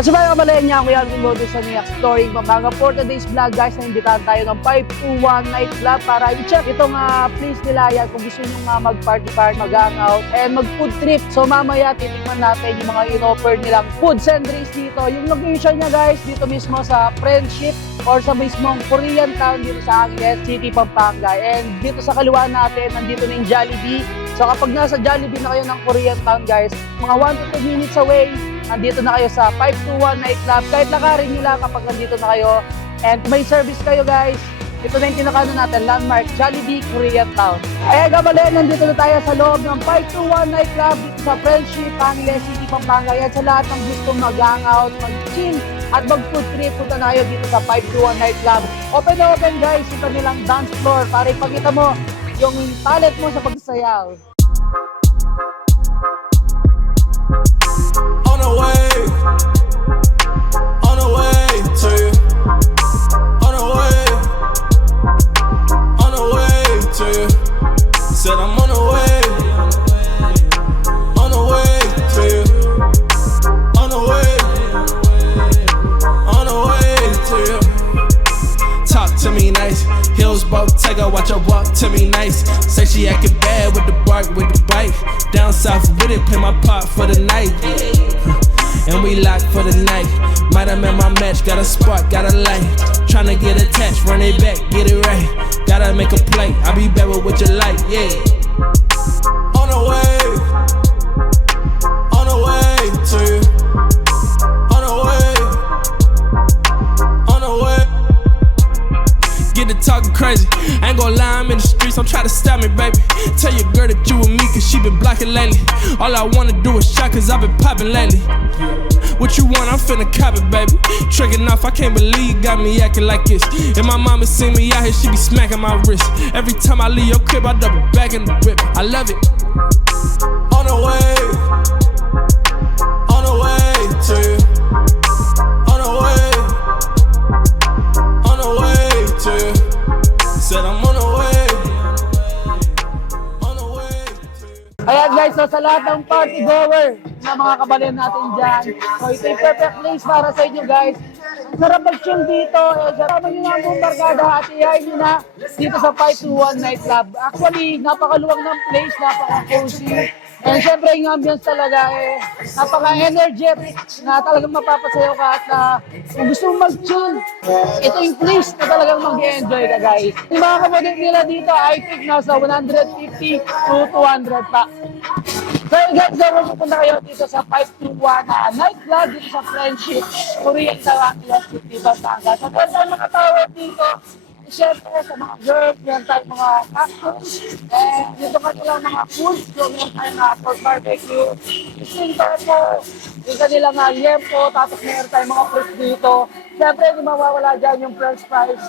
What's up mga kabalayan niya? Kuya Alvin Lodo sa New Exploring Pampanga. For today's vlog guys, naimbitahan tayo ng 521 night club para i-check itong place nila yan kung gusto nyo mag-party, mag-hangout, and mag-food trip. So mamaya titikman natin yung mga in-offer nilang foods and drinks dito. Yung location niya guys, dito mismo sa Friendship or sa mismong Korean town dito sa Angeles City, Pampanga. And dito sa kaliwa natin, nandito na yung Jollibee. So kapag nasa Jollibee na kayo ng Korean town guys, mga 1 to 2 minutes away, nandito na kayo sa 521 nightclub. Kahit lakarin nyo lang kapag nandito na kayo. And may service kayo guys. Ito na yung tinakano natin, landmark, Jollibee, Korean Town. Ay kabalayan, nandito na tayo sa loob ng 521 nightclub dito sa Friendship, Angeles City, Pampanga. Yan sa lahat ng gustong mag-hangout, mag-chill, at mag-food trip. Punta na kayo dito sa 521 nightclub. Open na open guys, ito nilang dance floor para ipakita mo yung talent mo sa pagsayaw. On the way to you. On the way to you. Said I'm on the way to you. On the way to you. Talk to me nice, heels both take her, watch her walk to me nice. Say she acting bad with the bark, with the bite. Down south with it, play my part for the night. And we locked for the night. Might have met my match, got a spark, got a light. Tryna get attached, run it back, get it right. Gotta make a play, I'll be better with your light, yeah. On the way to you. On the way. Get to talking crazy, I ain't gon' lie, I'm in the streets, don't try to stop me, baby. Tell your girl that you and me, cause she been blocking lately. All I wanna do is shot, cause I been popping lately. What you want, I'm finna cop it, baby. Tricking off, I can't believe you got me acting like this. And my mama see me out here, she be smacking my wrist. Every time I leave your crib, I double back in the whip. I love it. On the way to you. On the way to you. Said I'm on the way to you. Ayan guys, so sa lahat ng party goer na mga kabalayan natin dyan, so ito yung perfect place para sa inyo guys. Ang sarap mag-chill dito, sarap nyo na ang buong barkada at iyayin nyo na dito sa 521 nightclub. Actually, napakaluwag ng place, napaka-cozy. And syempre yung ambience talaga napaka-energetic na talagang mapapasayaw ka at kung gusto mong mag-chill, ito yung place na talagang mag-enjoy ka guys. Yung mga kabalik nila dito, I think nasa 150 to 200 pa. So guys, kung pupunta kayo dito sa 521 nightclub dito sa Friendship, Korean sa Angeles City, Pampanga. So kung saan mga tower dito, siyempre sa mga girls, meron tayong mga cactus, and dito kanilang mga foods, so meron tayong pork barbecue, sting pepper, yung kanilang liempo, tapos meron tayong mga fruits dito. Siyempre, hindi mawawala dyan yung french fries.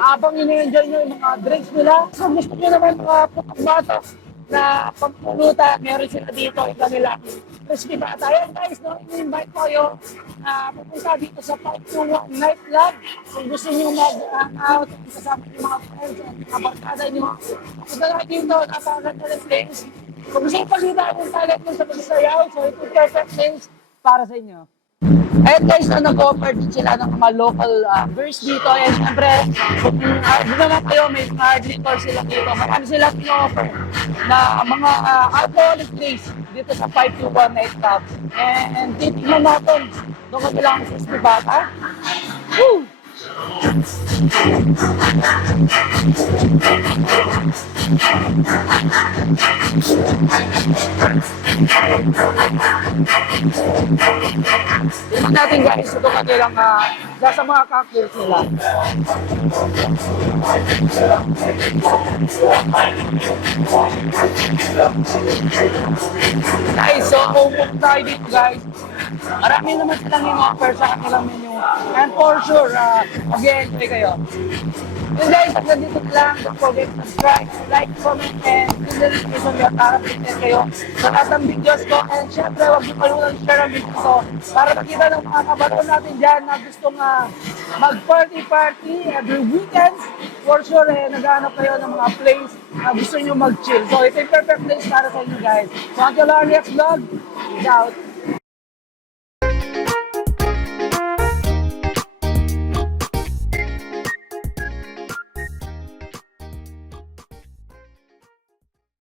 Habang ini-enjoy nyo yung mga drinks nila, so gusto nyo naman mga putang-batok na pampulutan, meron sila dito, yung kanilang crispy bata. Ayan guys, no, i-invite ko yung pupunta dito sa 521 nightclub. Kung gusto nyo mag-hangout, kasama yung mga friends at mga barkada nyo, punta na dito, napakaganda ng place. Kung gusto nyo pagkita yung talent nyo sa pagsayaw, so ito yung perfect place para sa inyo. Ayan guys, nag-offer din sila ng mga local beers dito. Ayan, siyempre, kung di naman kayo, may hard liquor sila dito. Marami sila pino-offer na mga alcoholic drinks dito sa 521 nightclub. And titignan natin, doon ka lang sa Bata. Woo! Tignan natin guys, ito kanilang nasa mga cocktails nila. Guys, so kung pupunta tayo dito guys, marami naman silang in-offer sa kanilang menu. And for sure, mag-enjoy kayo. And guys, hanggang dito lang. Don't forget to subscribe, like, comment, and hit the notification bell para updated kayo sa lahat ng videos ko. And syempre, huwag niyo kalimutan share ang video ko para makita ng mga kabataan natin dyan na gustong mag-party every weekend. For sure, naghahanap kayo ng mga place na gusto nyo mag-chill. So, ito yung perfect place para sa inyo guys. So, until our next vlog, peace out.